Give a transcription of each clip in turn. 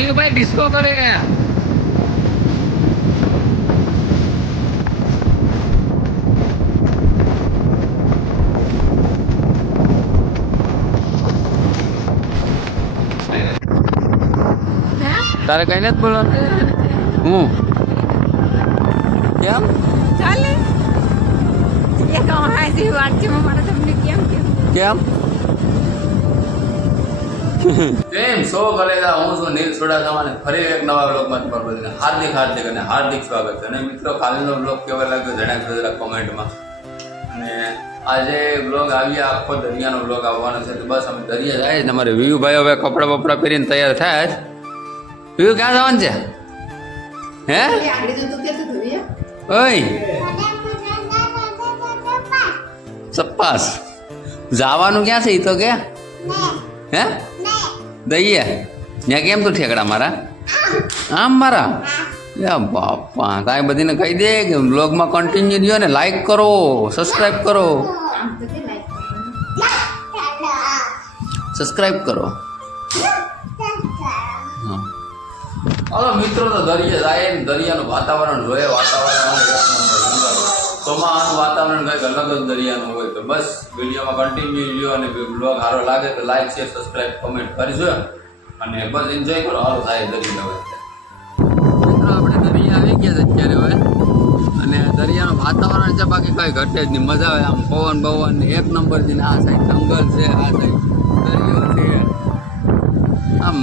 ये भाई डिस्को करेगा। તારે કઈ નથી બોલવાનું હું કેમ ચાલે એ તો હાસી વાત છે મારે તમને કેમ કેમ કેમ સો કલેજા હું છું નીલ સોડાસામાને ફરી એક નવા બ્લોગમાં તમારું બધાને હાર્દિક સ્વાગત છે. અને મિત્રો કાલનો બ્લોગ કેવો લાગ્યો જણાવજો જરા કોમેન્ટમાં. અને આજે બ્લોગ આવ્યા આખો દરિયાનો બ્લોગ આવવાનો છે તો બસ અમે દરિયા જાય ને અમારે વ્યૂ ભાઈ હવે કપડાં બપડા પહેરીને તૈયાર થાય જ. વ્યૂ ક્યાં જવાનું છે હે ઓય સપ્પાસ જવાનું ક્યાં છે એ તો કે હે દઈએ ત્યાં કેમ તું ઠેકડા મારા આમ મારા બાપા કાંઈ બધીને કહી દે કે બ્લોગમાં કન્ટિન્યુ રહ્યો ને લાઈક કરો સબસ્ક્રાઈબ કરો હા હાલો મિત્રો તો દરિયા જાય ને દરિયાનું વાતાવરણ જોઈએ ચોમાસાનું વાતાવરણ કંઈક અલગ જ દરિયાનું હોય તો બસ વિડીયોમાં કન્ટિન્યુ લ્યો અને બ્લોગ સારો લાગે તો લાઈક શેર સબસ્ક્રાઈબ કમેન્ટ કરીશું અને બસ એન્જોય કરો. સારો થાય દરિયા હવે મિત્રો આપણે દરિયા આવી ગયા છે અત્યારે હવે અને દરિયાનું વાતાવરણ છે બાકી કંઈ ઘટે જ નહીં મજા આવે આમ પવન એક નંબર છે ને આ સાઈડ જંગલ છે આ સાઈડ દરિયો છે આમ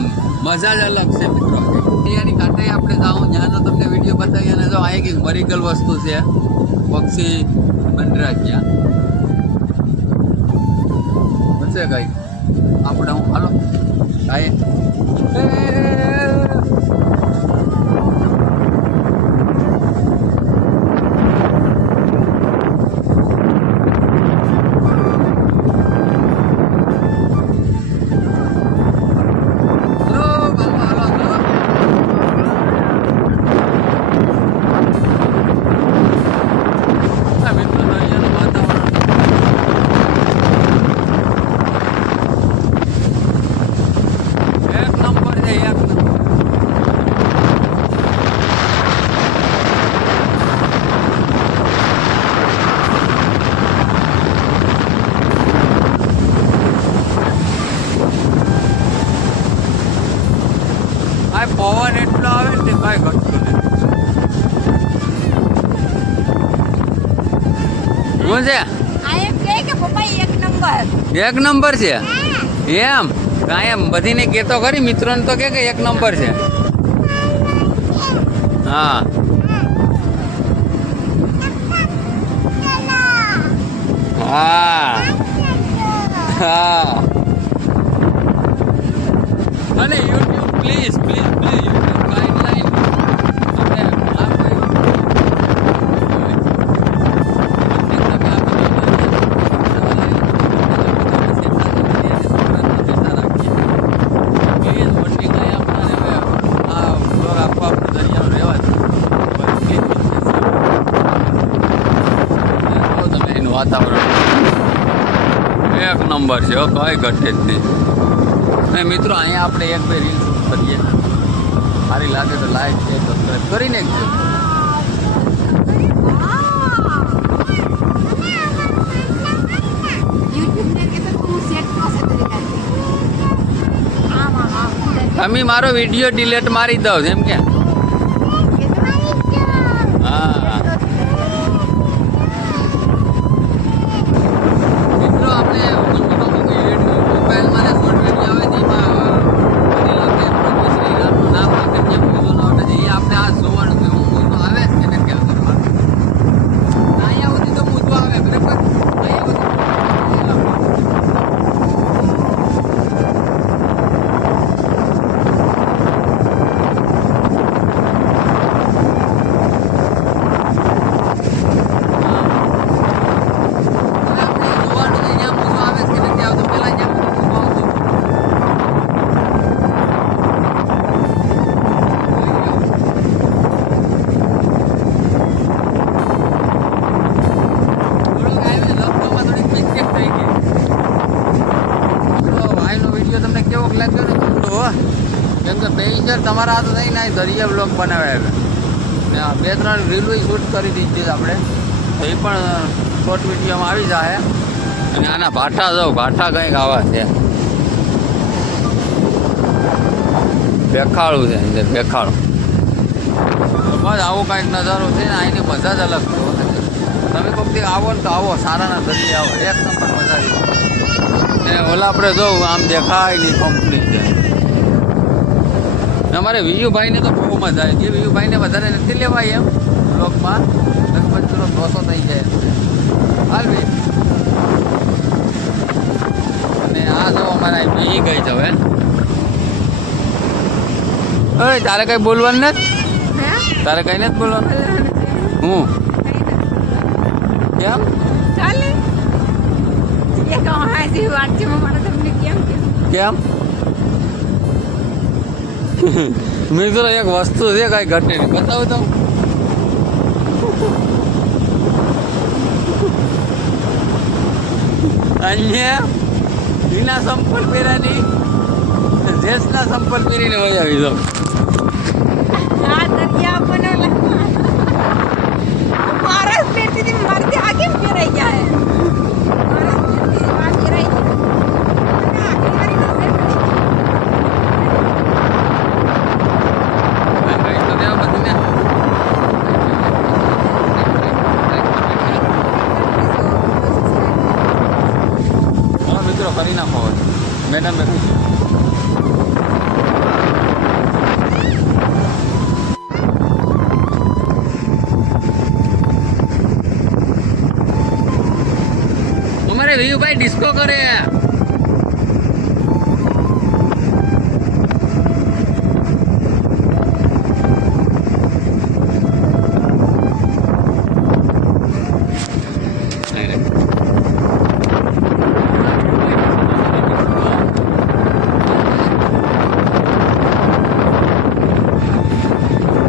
મજા જ અલગ છે મિત્રો. દરિયાની કાંઠે આપણે જાઉં ત્યાંનો તમને વિડીયો બતાવીએ અને જો અહીં કંઈક મરિકલ વસ્તુ છે પક્ષી વનરાજ ત્યાં બસે કઈ આપણે હું હાલો કાંઈ પવન એટલો આવે ને કાંઈ ઘટતું નહીં. શું છે એક નંબર છે એમ કાંઈ એમ બધીને કહેતો ખરી મિત્રોને તો કે એક નંબર છે. હા હા હા અને યુટ્યુબ પ્લીઝ યુટ્યુબ ગાઈડલાઈન વાતાવરણ એક નંબર છે કઈ ઘટે જ નહીં. અને મિત્રો અહીંયા આપણે એક બે રીલ શૂટ કરીએ સારી લાગે તો લાઈક શેર સબસ્ક્રાઈબ કરીને જ તમે મારો વિડીયો ડિલીટ મારી દો એમ કે હા મિત્રો આપણે મોબાઈલમાં શોર્ટ વિડીયો આવે તેમાં નામ આપણે આ જોવાનું છે હું તો આવે એને ક્યાં કરવા અહીંયા સુધી તો મૂકવો આવે બરાબર યાર તમારા હાથ નહીં ના દરિયા બ્લોગ બનાવ્યા ને 2-3 રીલો શૂટ કરી દીધી છે આપણે તો એ પણ શોર્ટ વિડીયોમાં આવી જાય. અને આના ભાઠા જાઓ ભાઠા કંઈક આવા છે બેખાળું છે અંદર બેખાળું બસ આવો કાંઈક નજારો છે ને અહીંની મજા જ અલગ છે. તમે કોઈક આવો ને તો આવો સારાના દરિયા આવો એક નંબર મજા આવી. ને ઓલા આપણે જોઉં આમ દેખાય નહીં કમ્પ્લીટ છે. અમારે વિયુભાઈને તો બહુ મજા આવી ગઈ. વિયુભાઈને વધારે નથી લેવાય એમ બ્લોગમાં લગભગ થોડો લોસો થઈ જાય હાલ ભાઈ. અને આ જો અમારા અહીં ગઈ છે હવે. ઓય તારે કઈ બોલવાનું નથી? તારે કઈ નથી બોલવાનું? હું કેમ ચાલે એ કહો હાસી વાત છે મારા તમને કેમ કેમ મિત્રો એક વસ્તુ છે કઈ ઘટે નહીં બતાવું તો અહીંયા એના સંપલ પહેર્યાની જેસના સંપલ પહેરીને મજા આવી જાવ. આ દરિયા બનાવેલા મારા પેટથી મારથી આગે ફેરાઈ ગયા હે મારા પેટથી આ ફેરાઈ ગયા અને આગે મારી નસે કઈ તો દેવા બધું ને હા મિત્રો કરી નાખો મેડમ બેઠું અમારે વિયુભાઈ ડિસ્કો કરે.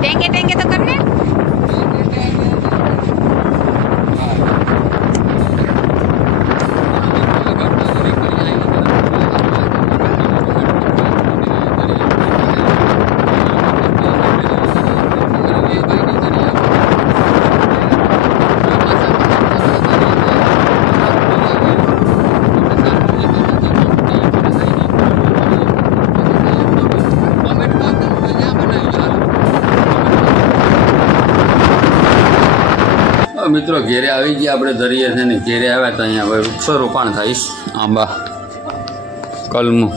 टेंगे टेंगे तो करने મિત્રો ઘેરે આવી ગયા આપણે દરિયે છે ને ઘેરે આવ્યા તો અહીંયા હવે વૃક્ષો રોપાણ થઈશ આંબા કલમું.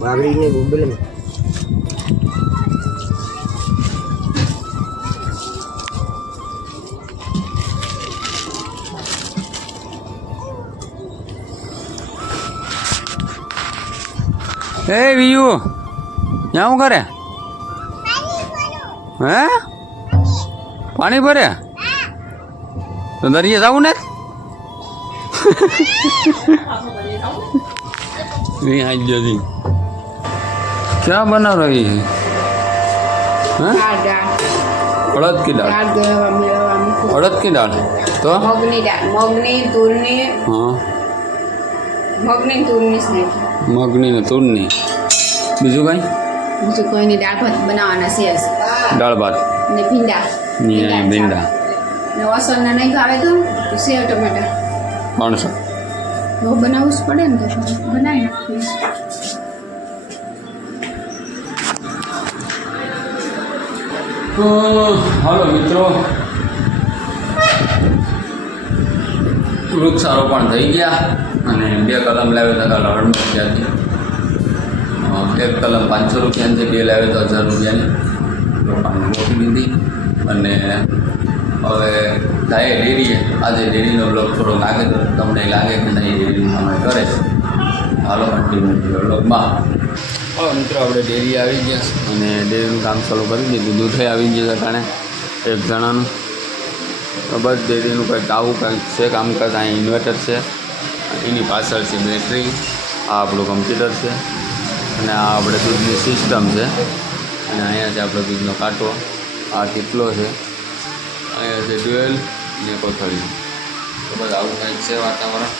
વાગડીને બોલે ને એ વિયુ ત્યાં શું કરે હે પાણી ભરે તો દરિયે જવું ને आज जल्दी क्या बना रही है अड़द की दाल अड़द की दाल तो મગની દાળ મગની તુરની हाँ મગની તુરની સ્નેક મગની ને તુરની બીજું કઈ બીજું કોઈની દાળ ભાત બનાવવાના છે દાળ ભાત ને ભીંડા ભીંડા ને વસણના નહીં ભાવે તો સેવ ટમાટર 300 બહુ બનાવવું જ પડે ને તો બનાવી નાખીએ. તો હાલો મિત્રો વૃક્ષારોપણ થઈ ગયા અને 2 કલમ લાવ્યો હતા કાલે હળમતિયાથી 1 કલમ 500 રૂપિયાની છે, 2 લાવ્યો તો 1000 રૂપિયાની. પાણી મોટી લીધી અને હવે જાય ડેરીએ. આજે ડેરીનો બ્લોગ થોડો લાગે તો તમને લાગે કે નહીં ડેરીનું અમે કરે છે. હાલો કન્ટિન્યુ બ્લોગમાં. હવે મિત્રો આપણે ડેરી આવી ગયા અને ડેરીનું કામ ચાલુ કરી દીધું. દૂધે આવી ગયા કારણે એક જણાનું તો બસ ડેરીનું કંઈક આવું કંઈક છે કામકાજ. અહીં ઇન્વર્ટર છે, એની પાછળ છે બેટરી, આ આપણું કમ્પ્યુટર છે અને આ આપણે દૂધની સિસ્ટમ છે અને અહીંયા છે આપણો દૂધનો કાંટો. આ કેટલો છે, અહીંયા છે ડ્યુએલ ને કોથળી. તો બસ આવું કંઈક છે વાતાવરણ.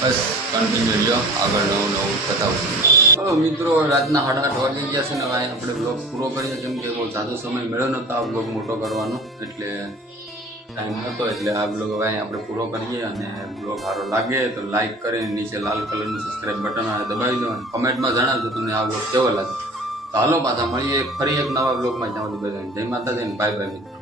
બસ કન્ટિન્યુ લ્યો, આગળ નવું બતાવું. હવે મિત્રો રાતના 8:30 વાગી ગયા છે ને હવે આપણે બ્લોગ પૂરો કરીએ, કેમ કે બહુ ઝાઝો સમય મળ્યો નહોતો આ બ્લોગ મોટો કરવાનો, એટલે ટાઈમ હતો એટલે આ બ્લોગ હવે આપણે પૂરો કરીએ. અને બ્લોગ સારો લાગે તો લાઈક કરીને નીચે લાલ કલરનું સબસ્ક્રાઈબ બટન આવે દબાવી દો અને કમેન્ટમાં જણાવજો તમને આ બ્લોગ કેવો લાગે. તો હાલો પાછા મળીએ ફરી એક નવા બ્લોગમાં. જ્યાં સુધી બધાને જય માતાજી ને બાય બાય મિત્રો.